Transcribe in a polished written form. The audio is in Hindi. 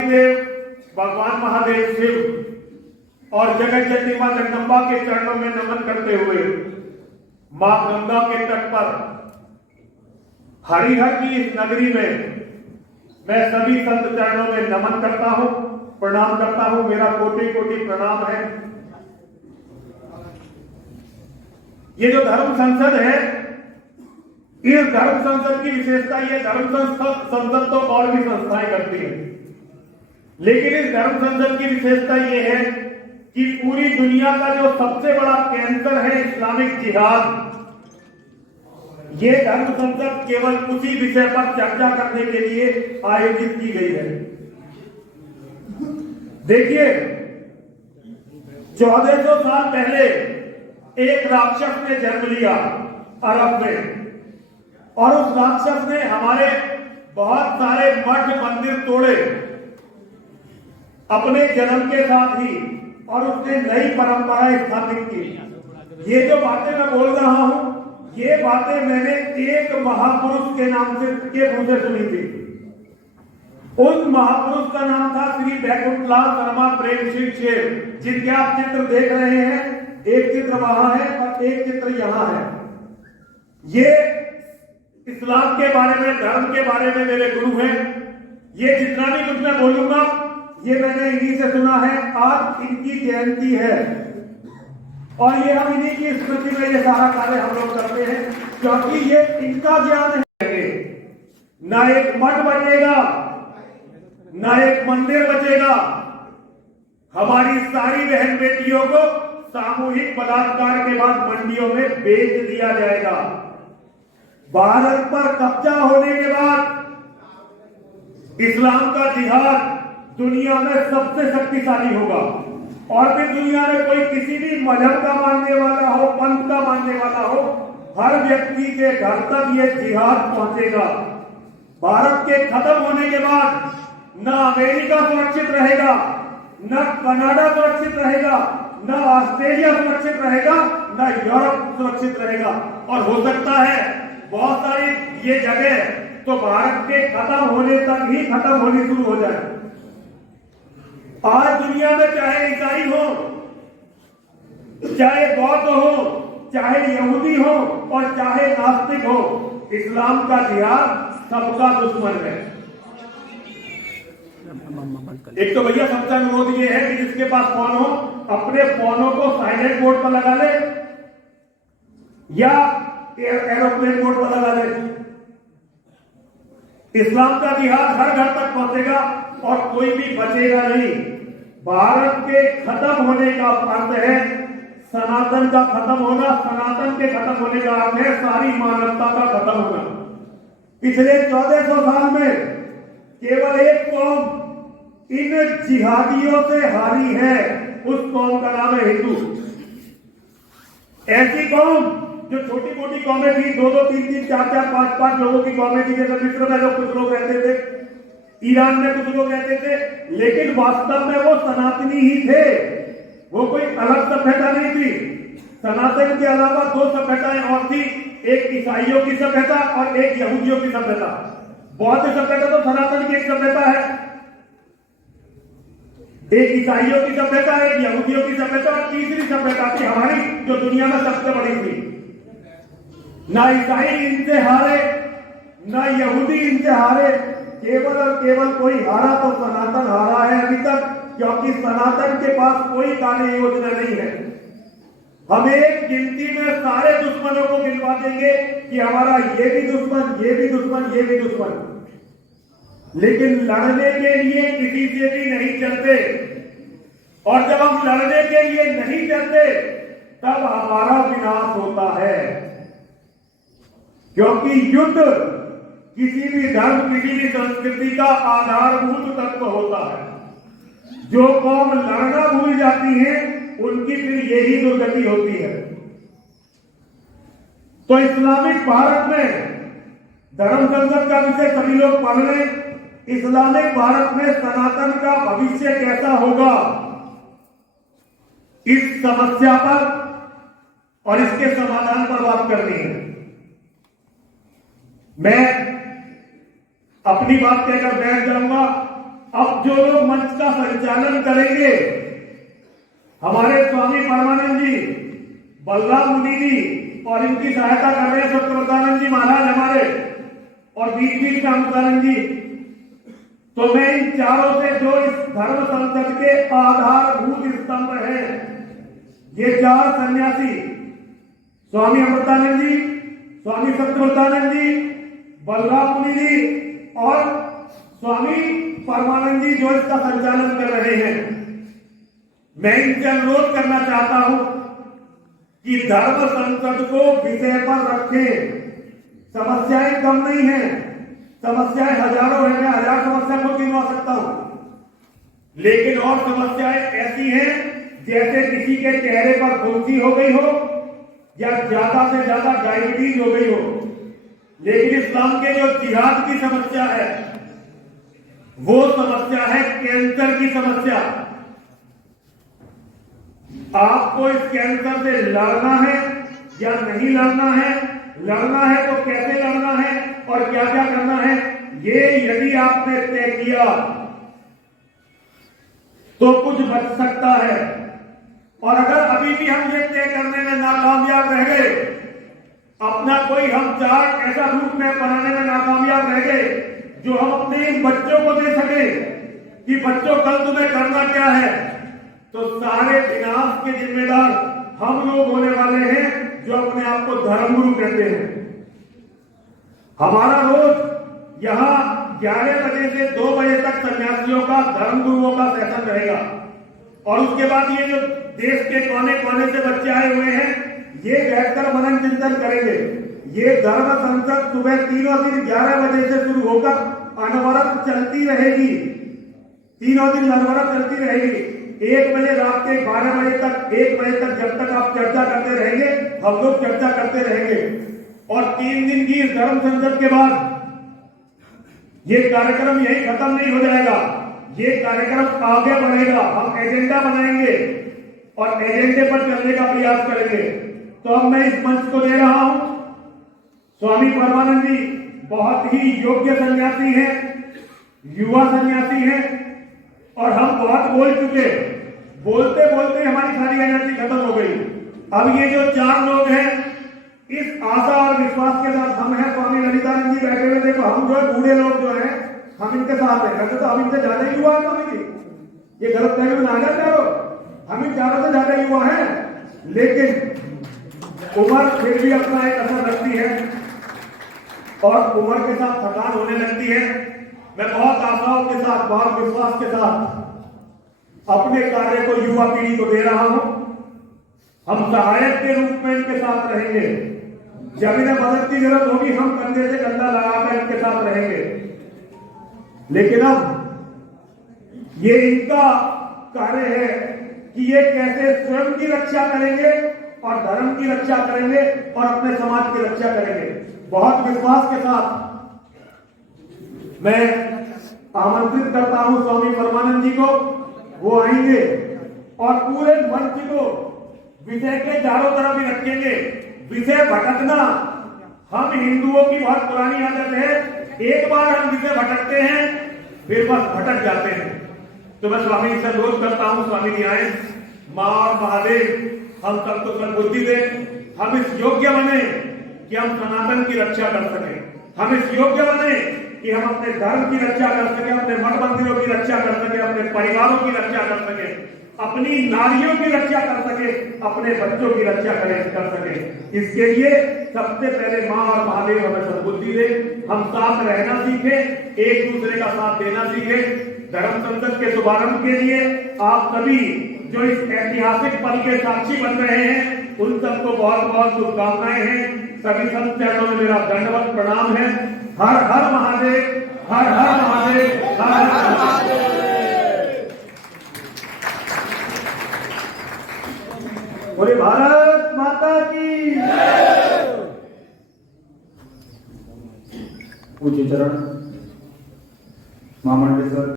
देव भगवान महादेव शिव और जगत जननी मां जगदम्बा के चरणों में नमन करते हुए मां गंगा के तट पर हरिहर की इस नगरी में मैं सभी संत चरणों में नमन करता हूं, प्रणाम करता हूं। मेरा कोटि कोटि प्रणाम है। ये जो धर्म संसद है, इस धर्म संसद की विशेषता ये धर्म संसद तो और भी संस्थाएं करती है, लेकिन इस धर्म संसद की विशेषता यह है कि पूरी दुनिया का जो सबसे बड़ा कैंसर है इस्लामिक जिहाद, ये धर्म संसद केवल उसी विषय पर चर्चा करने के लिए आयोजित की गई है। देखिए, 1400 साल पहले एक राक्षस ने जन्म लिया अरब में, और उस राक्षस ने हमारे बहुत सारे मठ मंदिर तोड़े अपने जन्म के साथ ही, और उसने नई परंपरा स्थापित की। ये जो बातें मैं बोल रहा हूं, ये बातें मैंने एक महापुरुष के नाम से के मुंह से सुनी थी। उस महापुरुष का नाम था श्री बैकुंठलाल शर्मा प्रेम सिंह शेर, जिनके आप चित्र देख रहे हैं। एक चित्र वहां है और एक चित्र यहां है। ये इस्लाम के बारे में, धर्म के बारे में मेरे गुरु हैं। ये जितना भी कुछ मैं बोलूंगा ये मैंने इन्हीं से सुना है। आज इनकी जयंती है और ये हम इन्हीं की स्मृति में ये सारा कार्य हम लोग करते हैं, क्योंकि ये इनका ज्ञान है। ना एक मठ बचेगा, ना एक मंदिर बचेगा। हमारी सारी बहन बेटियों को सामूहिक बलात्कार के बाद मंडियों में बेच दिया जाएगा। भारत पर कब्जा होने के बाद इस्लाम का जिहाद दुनिया में सबसे शक्तिशाली होगा, और फिर दुनिया में कोई किसी भी मजहब का मानने वाला हो, पंथ का मानने वाला हो, हर व्यक्ति के घर तक ये जिहाद पहुंचेगा। भारत के खत्म होने के बाद न अमेरिका सुरक्षित रहेगा, न कनाडा सुरक्षित रहेगा, न ऑस्ट्रेलिया सुरक्षित रहेगा, न यूरोप सुरक्षित रहेगा। और हो सकता है बहुत सारी ये जगह तो भारत के खत्म होने तक ही खत्म होनी शुरू हो जाए। आज दुनिया में चाहे ईसाई हो, चाहे बौद्ध हो, चाहे यहूदी हो और चाहे नास्तिक हो, इस्लाम का जिहाद सबका दुश्मन है। एक तो भैया सबसे अनुरोध ये है कि जिसके पास फोन हो अपने फोनों को साइलेंट मोड पर लगा ले या एरोप्लेन मोड पर लगा ले। इस्लाम का जिहाद हर घर तक पहुंचेगा और कोई भी बचेगा नहीं। भारत के खत्म होने का अर्थ है सनातन का खत्म होना। सनातन के खत्म होने का अर्थ है सारी मानवता का खत्म होना। पिछले 1400 साल में केवल एक कौम इन जिहादियों से हारी है, उस कौम का नाम है हिंदू। ऐसी कौम जो छोटी मोटी कौमें थी, 2-2, 3-3, 4-4, 5-5 लोगों की कौमें थी, जैसे मिस्र में लोग कुछ लोग रहते थे, ईरान में कुछ लोग रहते थे, लेकिन वास्तव में वो सनातनी ही थे। वो कोई अलग सभ्यता नहीं थी। सनातन के अलावा 2 सभ्यताएं और थी, एक ईसाइयों की सभ्यता और एक यहूदियों की सभ्यता। बौद्ध सभ्यता तो सनातन की एक सभ्यता है। एक ईसाइयों की सभ्यता, एक यहूदियों की सभ्यता और तीसरी सभ्यता थी हमारी, जो दुनिया में सबसे बड़ी थी। ना ईसाई इनसे हारे, ना यहूदी इनसे हारे, केवल और केवल कोई हारा तो सनातन हारा है अभी तक, क्योंकि सनातन के पास कोई कार्य योजना नहीं है। हम एक गिनती में सारे दुश्मनों को गिनवा देंगे कि हमारा ये भी दुश्मन, ये भी दुश्मन, ये भी दुश्मन, लेकिन लड़ने के लिए किसी से भी नहीं चलते। और जब हम लड़ने के लिए नहीं चलते तब हमारा विनाश होता है, क्योंकि युद्ध किसी भी धर्म, किसी भी संस्कृति का आधारभूत तत्व होता है। जो कौम लड़ना भूल जाती है उनकी फिर यही दुर्गति होती है। तो इस्लामिक भारत में धर्म संसद का विषय सभी लोग पढ़ लें। इस्लामिक भारत में सनातन का भविष्य कैसा होगा, इस समस्या पर और इसके समाधान पर बात करनी है। मैं अपनी बात कहकर बैठ जाऊंगा अब जो लोग मंच का संचालन करेंगे, हमारे स्वामी परमानंद जी, बलराम मुनि जी, और इनकी सहायता कर रहे हैं सत्यव्रतानंद जी महाराज हमारे, और बीच बीच में अमृतानंद जी। तो मैं इन चारों से, जो इस धर्म संसद के आधारभूत स्तंभ हैं, ये चार सन्यासी, स्वामी अमृतानंद जी, स्वामी सत्यव्रतानंद जी, बलराम मुनि जी और स्वामी परमानंद जी, जो इसका संचालन कर रहे हैं, मैं इनसे अनुरोध करना चाहता हूं कि धर्म संसद को विषय पर रखें। समस्याएं कम नहीं है, समस्याएं हजारों है, मैं 1000 समस्या को गिनवा सकता हूं, लेकिन और समस्याएं ऐसी हैं जैसे किसी के चेहरे पर फुंसी हो गई हो या ज्यादा से ज्यादा डायबिटीज हो गई हो। लेकिन इस्लाम के जो जिहाद की समस्या है, वो समस्या है कैंसर की समस्या। आपको इस कैंसर से लड़ना है या नहीं लड़ना है, लड़ना है तो कैसे लड़ना है और क्या क्या करना है, ये यदि आपने तय किया तो कुछ बच सकता है। और अगर अभी भी हम ये तय करने में नाकामयाब रह गए, अपना कोई हम चार्ट ऐसा रूट मैप बनाने में नाकामयाब रह गए जो हम अपने इन बच्चों को दे सके कि बच्चों कल तुम्हें करना क्या है, तो सारे विनाश के जिम्मेदार हम लोग होने वाले हैं जो अपने आप को धर्मगुरु कहते हैं। हमारा रोज यहां 11 बजे से 2 बजे तक सन्यासियों का, धर्मगुरुओं का सेशन रहेगा, और उसके बाद ये जो देश के कोने कोने से बच्चे आए हुए हैं, ये बैठकर मनन चिंतन करेंगे। ये धर्म संसद सुबह तीनों दिन 11 बजे से शुरू होकर अनवरत चलती रहेगी, तीनों दिन अनवरत चलती रहेगी। 1 बजे रात के 12 बजे तक, 1 बजे तक, जब तक आप चर्चा करते रहेंगे हम लोग चर्चा करते रहेंगे। और 3 दिन की इस धर्म संसद के बाद ये कार्यक्रम यही खत्म नहीं हो जाएगा, ये कार्यक्रम आगे बढ़ेगा। हम एजेंडा बनाएंगे और एजेंडे पर चलने का प्रयास करेंगे। तो अब मैं इस मंच को दे रहा हूं, स्वामी परमानंद जी बहुत ही योग्य सन्यासी हैं, युवा सन्यासी हैं, और हम बहुत बोल चुके, बोलते बोलते हमारी सारी एनर्जी खत्म हो गई। अब ये जो 4 लोग हैं, इस आशा और विश्वास के साथ हम हैं, स्वामी ललितानंद जी बैठे हुए, देखो हम जो है बूढ़े लोग जो हैं, हम इनके साथ हैं। वैसे तो हम इनसे ज्यादा युवा है स्वामी जी, ये गलत फहमी में ना जाते हो, हम इन चारों से ज्यादा युवा हैं, लेकिन उम्र फिर भी अपना एक असर रखती है और उम्र के साथ थकान होने लगती है। मैं बहुत आशाओं के साथ, बहुत विश्वास के साथ अपने कार्य को युवा पीढ़ी को दे रहा हूं। हम सहायक के रूप में इनके साथ रहेंगे, जब इन्हें मदद की जरूरत होगी हम कंधे से कंधा लगाकर इनके साथ रहेंगे। लेकिन अब ये इनका कार्य है कि ये कैसे स्वयं की रक्षा करेंगे और धर्म की रक्षा करेंगे और अपने समाज की रक्षा करेंगे। बहुत विश्वास के साथ मैं आमंत्रित करता हूं स्वामी परमानंद जी को, वो आएंगे और पूरे मंच को विषय के चारों तरफ ही रखेंगे। विषय भटकना हम हिंदुओं की बहुत पुरानी आदत है, एक बार हम विषय भटकते हैं फिर बस भटक जाते हैं। तो मैं स्वामी जी से अनुरोध करता हूं, स्वामी जी आए, मां और महादेव हम सबको सद्बुद्धि दे, हम इस योग्य बने कि हम सनातन की रक्षा कर सकें, हम इस योग्य बने कि हम अपने धर्म की रक्षा कर सके, अपने मठ मंदिरों की रक्षा कर सके, अपने परिवारों की रक्षा कर सके, अपनी नारियों की रक्षा कर सके, अपने बच्चों की रक्षा कर सके। इसके लिए सबसे पहले मां और महादेव हमें सद्बुद्धि दे, हम साथ रहना सीखे, एक दूसरे का साथ देना सीखे। धर्म संसद के शुभारंभ के लिए आप सभी जो इस ऐतिहासिक पल के साक्षी बन रहे हैं, उन सबको बहुत बहुत शुभकामनाएं हैं। सभी संत चरणों में मेरा दंडवत प्रणाम है। हर हर महादेव, हर हर महादेव, हर हर महादेव। बोले भारत माता की पूज्य चरण महामंडलेश्वर।